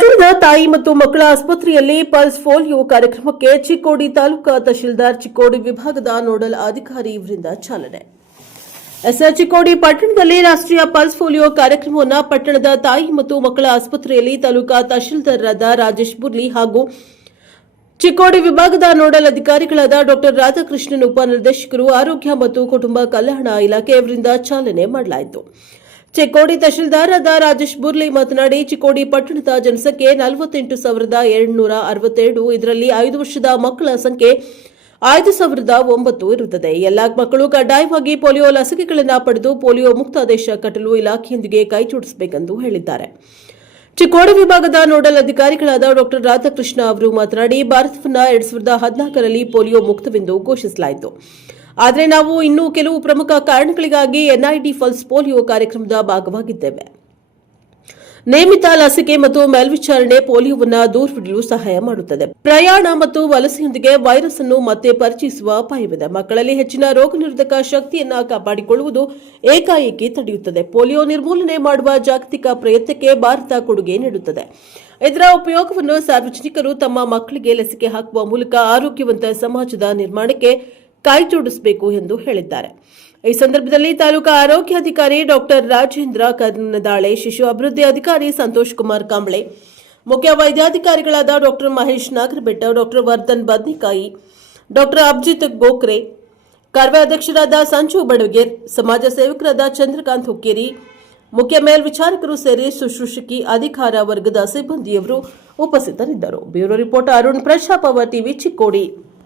ಪಟ್ಟಣದ ತಾಯಿ ಮತ್ತು ಮಕ್ಕಳ ಆಸ್ಪತ್ರೆಯಲ್ಲಿ ಪಲ್ಸ್ ಪೋಲಿಯೋ ಕಾರ್ಯಕ್ರಮಕ್ಕೆ ಚಿಕ್ಕೋಡಿ ತಾಲೂಕಾ ತಹಶೀಲ್ದಾರ್ ಚಿಕ್ಕೋಡಿ ವಿಭಾಗದ ನೋಡಲ್ ಅಧಿಕಾರಿ ಇವರಿಂದ ಚಾಲನೆ. ಎಸ್ಆರ್ ಚಿಕ್ಕೋಡಿ ಪಟ್ಟಣದಲ್ಲಿ ರಾಷ್ಟ್ರೀಯ ಪಲ್ಸ್ ಪೋಲಿಯೋ ಕಾರ್ಯಕ್ರಮವನ್ನು ಪಟ್ಟಣದ ತಾಯಿ ಮತ್ತು ಮಕ್ಕಳ ಆಸ್ಪತ್ರೆಯಲ್ಲಿ ತಾಲೂಕಾ ತಹಶೀಲ್ದಾರರಾದ ರಾಜೇಶ್ ಬುರ್ಲಿ ಹಾಗೂ ಚಿಕ್ಕೋಡಿ ವಿಭಾಗದ ನೋಡಲ್ ಅಧಿಕಾರಿಗಳಾದ ಡಾ ರಾಧಾಕೃಷ್ಣನ್ ಉಪನಿರ್ದೇಶಕರು ಆರೋಗ್ಯ ಮತ್ತು ಕುಟುಂಬ ಕಲ್ಯಾಣ ಇಲಾಖೆ ಇವರಿಂದ ಚಾಲನೆ ಮಾಡಲಾಯಿತು. ಚಿಕ್ಕೋಡಿ ತಹಶೀಲ್ದಾರರಾದ ರಾಜೇಶ್ ಬುರ್ಲಿ ಮಾತನಾಡಿ, ಚಿಕ್ಕೋಡಿ ಪಟ್ಟಣದ ಜನಸಂಖ್ಯೆ 48,762, ಇದರಲ್ಲಿ 5 ವರ್ಷದ ಮಕ್ಕಳ ಸಂಖ್ಯೆ 5,009 ಇರುತ್ತದೆ. ಎಲ್ಲಾ ಮಕ್ಕಳು ಕಡ್ಡಾಯವಾಗಿ ಪೋಲಿಯೋ ಲಸಿಕೆಗಳನ್ನು ಪಡೆದು ಪೋಲಿಯೋ ಮುಕ್ತ ದೇಶ ಕಟ್ಟಲು ಇಲಾಖೆಯೊಂದಿಗೆ ಕೈಜೋಡಿಸಬೇಕೆಂದು ಹೇಳಿದ್ದಾರೆ. ಚಿಕ್ಕೋಡಿ ವಿಭಾಗದ ನೋಡಲ್ ಅಧಿಕಾರಿಗಳಾದ ಡಾ ರಾಧಾಕೃಷ್ಣ ಅವರು ಮಾತನಾಡಿ, ಭಾರತವನ್ನು 2014ರಲ್ಲಿ ಪೋಲಿಯೋ ಮುಕ್ತವೆಂದು ಘೋಷಿಸಲಾಯಿತು. ಆದರೆ ನಾವು ಇನ್ನೂ ಕೆಲವು ಪ್ರಮುಖ ಕಾರಣಗಳಿಗಾಗಿ ಎನ್ಐಡಿ ಪಲ್ಸ್ ಪೋಲಿಯೋ ಕಾರ್ಯಕ್ರಮದ ಭಾಗವಾಗಿದ್ದೇವೆ. ನೇಮಿತ ಲಸಿಕೆ ಮತ್ತು ಮೇಲ್ವಿಚಾರಣೆ ಪೋಲಿಯೋವನ್ನು ದೂರವಿಡಲು ಸಹಾಯ ಮಾಡುತ್ತದೆ. ಪ್ರಯಾಣ ಮತ್ತು ವಲಸೆಯೊಂದಿಗೆ ವೈರಸ್ ಅನ್ನು ಮತ್ತೆ ಪರಿಚಯಿಸುವ ಅಪಾಯವಿದೆ. ಮಕ್ಕಳಲ್ಲಿ ಹೆಚ್ಚಿನ ರೋಗನಿರೋಧಕ ಶಕ್ತಿಯನ್ನು ಕಾಪಾಡಿಕೊಳ್ಳುವುದು ಏಕಾಏಕಿ ತಡೆಯುತ್ತದೆ. ಪೋಲಿಯೋ ನಿರ್ಮೂಲನೆ ಮಾಡುವ ಜಾಗತಿಕ ಪ್ರಯತ್ನಕ್ಕೆ ಭಾರತ ಕೊಡುಗೆ ನೀಡುತ್ತದೆ. ಇದರ ಉಪಯೋಗವನ್ನು ಸಾರ್ವಜನಿಕರು ತಮ್ಮ ಮಕ್ಕಳಿಗೆ ಲಸಿಕೆ ಹಾಕುವ ಮೂಲಕ ಆರೋಗ್ಯವಂತ ಸಮಾಜದ ನಿರ್ಮಾಣಕ್ಕೆ ಕೈಜೋಡಿಸಬೇಕು ಎಂದು ಹೇಳಿದ್ದಾರೆ. ಈ ಸಂದರ್ಭದಲ್ಲಿ ತಾಲೂಕಾ ಆರೋಗ್ಯಾಧಿಕಾರಿ ಡಾ ರಾಜೇಂದ್ರ ಕರ್ನದಾಳೆ, ಶಿಶು ಅಭಿವೃದ್ಧಿ ಅಧಿಕಾರಿ ಸಂತೋಷ್ ಕುಮಾರ್ ಕಾಂಬ್ಳೆ, ಮುಖ್ಯ ವೈದ್ಯಾಧಿಕಾರಿಗಳಾದ ಡಾ ಮಹೇಶ್ ನಾಗರಬೆಟ್ಟ, ಡಾ ವರ್ಧನ್ ಬದ್ನಿಕಾಯಿ, ಡಾ ಅಭಿಜಿತ್ ಗೋಖ್ರೆ, ಕಾರ್ಯಾಧ್ಯಕ್ಷರಾದ ಸಂಜು ಬಡಗೇರ್, ಸಮಾಜ ಸೇವಕರಾದ ಚಂದ್ರಕಾಂತ್ ಹುಕ್ಕೇರಿ, ಮುಖ್ಯ ಮೇಲ್ವಿಚಾರಕರು ಸೇರಿ ಶುಶ್ರೂಷಕಿ ಅಧಿಕಾರ ವರ್ಗದ ಸಿಬ್ಬಂದಿಯವರು ಉಪಸ್ಥಿತರಿದ್ದರು. ಬ್ಯೂರೋ ರಿಪೋರ್ಟ್ ಅರುಣ್ ಪ್ರಜಾಪವ ಟಿವಿ ಚಿಕ್ಕೋಡಿ.